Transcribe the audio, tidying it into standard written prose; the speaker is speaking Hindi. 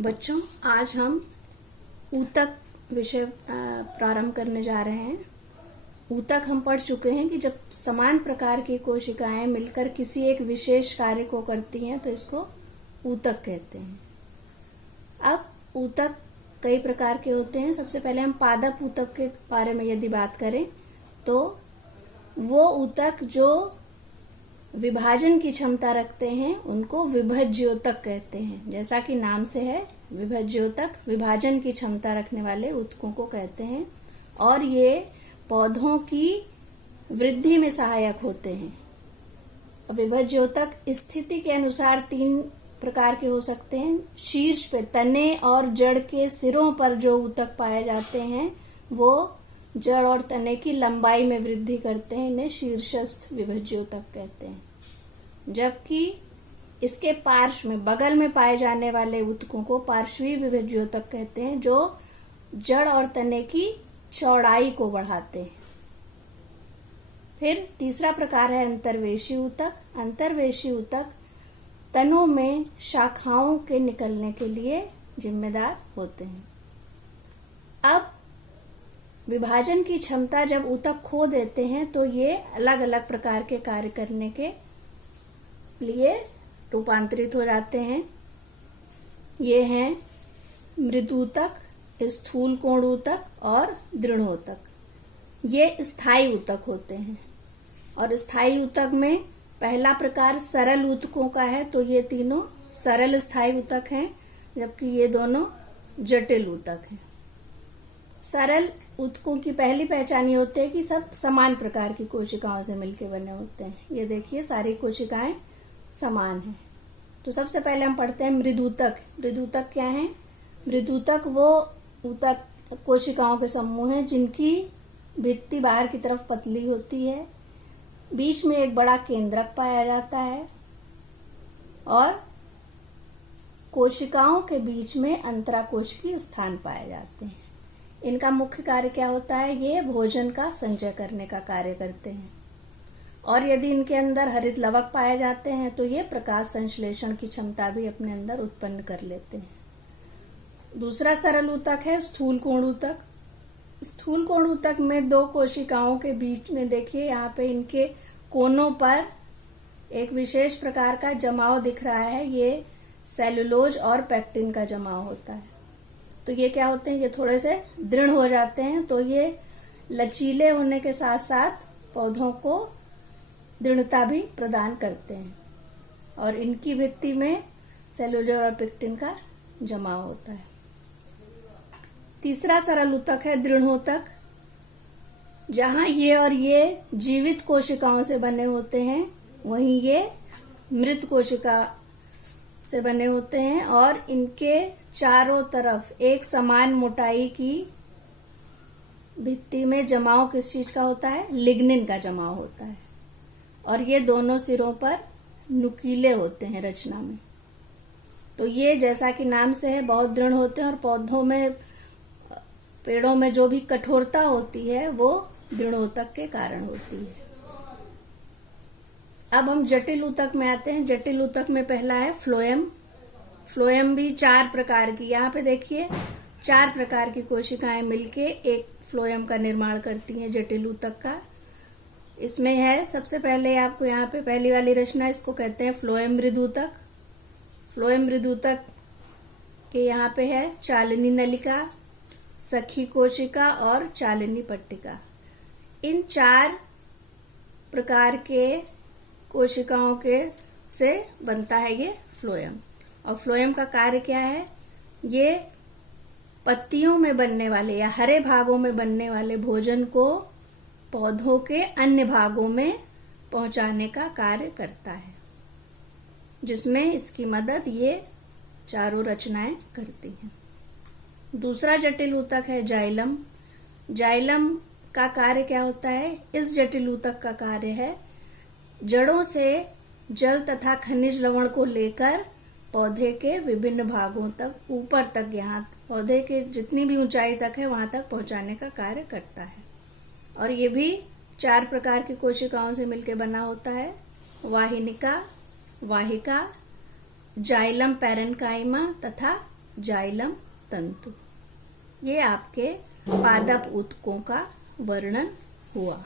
बच्चों, आज हम ऊतक विषय प्रारंभ करने जा रहे हैं। ऊतक हम पढ़ चुके हैं कि जब समान प्रकार की कोशिकाएं मिलकर किसी एक विशेष कार्य को करती हैं तो इसको ऊतक कहते हैं। अब ऊतक कई प्रकार के होते हैं। सबसे पहले हम पादप ऊतक के बारे में यदि बात करें तो वो ऊतक जो विभाजन की क्षमता रखते हैं उनको विभज्योतक कहते हैं। जैसा कि नाम से है, विभज्योतक विभाजन की क्षमता रखने वाले ऊतकों को कहते हैं और ये पौधों की वृद्धि में सहायक होते हैं। विभज्योतक स्थिति के अनुसार 3 प्रकार के हो सकते हैं। शीर्ष पे तने और जड़ के सिरों पर जो ऊतक पाए जाते हैं वो जड़ और तने की लंबाई में वृद्धि करते हैं, इन्हें शीर्षस्थ विभज्योतक कहते हैं। जबकि इसके पार्श्व में बगल में पाए जाने वाले ऊतकों को पार्श्वी विभज्योतक कहते हैं, जो जड़ और तने की चौड़ाई को बढ़ाते हैं। फिर तीसरा प्रकार है अंतर्वेशी ऊतक। अंतर्वेशी ऊतक तनों में शाखाओं के निकलने के लिए जिम्मेदार होते हैं। अब विभाजन की क्षमता जब ऊतक खो देते हैं तो ये अलग अलग प्रकार के कार्य करने के लिए रूपांतरित हो जाते हैं। ये हैं मृदूतक, स्थूल कोण ऊतक और दृढ़ोतक। ये स्थायी ऊतक होते हैं और स्थायी ऊतक में पहला प्रकार सरल ऊतकों का है, तो ये तीनों सरल स्थायी ऊतक हैं, जबकि ये दोनों जटिल ऊतक हैं। सरल ऊतकों की पहली पहचान ये होती है कि सब समान प्रकार की कोशिकाओं से मिलकर बने होते हैं। ये देखिए, सारी कोशिकाएं समान हैं। तो सबसे पहले हम पढ़ते हैं मृदूतक। मृदूतक क्या है? मृदूतक वो ऊतक कोशिकाओं के समूह हैं जिनकी भित्ति बाहर की तरफ पतली होती है, बीच में एक बड़ा केंद्रक पाया जाता है और कोशिकाओं के बीच में अंतराकोशिकीय स्थान पाए जाते हैं। इनका मुख्य कार्य क्या होता है? ये भोजन का संचय करने का कार्य करते हैं और यदि इनके अंदर हरित लवक पाए जाते हैं तो ये प्रकाश संश्लेषण की क्षमता भी अपने अंदर उत्पन्न कर लेते हैं। दूसरा सरल ऊतक है स्थूल कोण ऊतक। स्थूल कोण ऊतक में 2 कोशिकाओं के बीच में देखिए, यहाँ पे इनके कोनों पर एक विशेष प्रकार का जमाव दिख रहा है। ये सेलुलोज और पेक्टिन का जमाव होता है। तो ये क्या होते हैं? ये थोड़े से दृढ़ हो जाते हैं, तो ये लचीले होने के साथ साथ पौधों को दृढ़ता भी प्रदान करते हैं और इनकी भित्ति में सेलुलोज और पेक्टिन का जमाव होता है। तीसरा सरल ऊतक है दृढ़ोतक, जहां ये और ये जीवित कोशिकाओं से बने होते हैं, वहीं ये मृत कोशिका से बने होते हैं और इनके चारों तरफ एक समान मोटाई की भित्ति में जमाव किस चीज का होता है? लिग्निन का जमाव होता है और ये दोनों सिरों पर नुकीले होते हैं रचना में। तो ये जैसा कि नाम से है बहुत दृढ़ होते हैं और पौधों में, पेड़ों में जो भी कठोरता होती है वो दृढ़ोतक के कारण होती है। अब हम जटिल ऊतक में आते हैं। जटिल ऊतक में पहला है फ्लोएम। फ्लोएम भी 4 प्रकार की, यहाँ पे देखिए 4 प्रकार की कोशिकाएं मिलके एक फ्लोएम का निर्माण करती हैं जटिल ऊतक का। इसमें है, सबसे पहले आपको यहाँ पे पहली वाली रचना, इसको कहते हैं फ्लोएम मृदूतक। फ्लोएम मृदूतक के यहाँ पे है चालिनी नलिका, सखी कोशिका और चालिनी पट्टिका। इन 4 प्रकार के कोशिकाओं के से बनता है ये फ्लोएम। और फ्लोएम का कार्य क्या है? ये पत्तियों में बनने वाले या हरे भागों में बनने वाले भोजन को पौधों के अन्य भागों में पहुंचाने का कार्य करता है, जिसमें इसकी मदद ये चारों रचनाएं करती हैं। दूसरा जटिल ऊतक है जाइलम। जाइलम का कार्य क्या होता है? इस जटिल ऊतक का कार्य है जड़ों से जल तथा खनिज लवण को लेकर पौधे के विभिन्न भागों तक, ऊपर तक, यहाँ पौधे के जितनी भी ऊंचाई तक है वहां तक पहुंचाने का कार्य करता है। और ये भी 4 प्रकार की कोशिकाओं से मिलकर बना होता है। वाहिनिका, वाहिका, जाइलम पैरेन्काइमा तथा जाइलम तंतु। ये आपके पादप ऊतकों का वर्णन हुआ।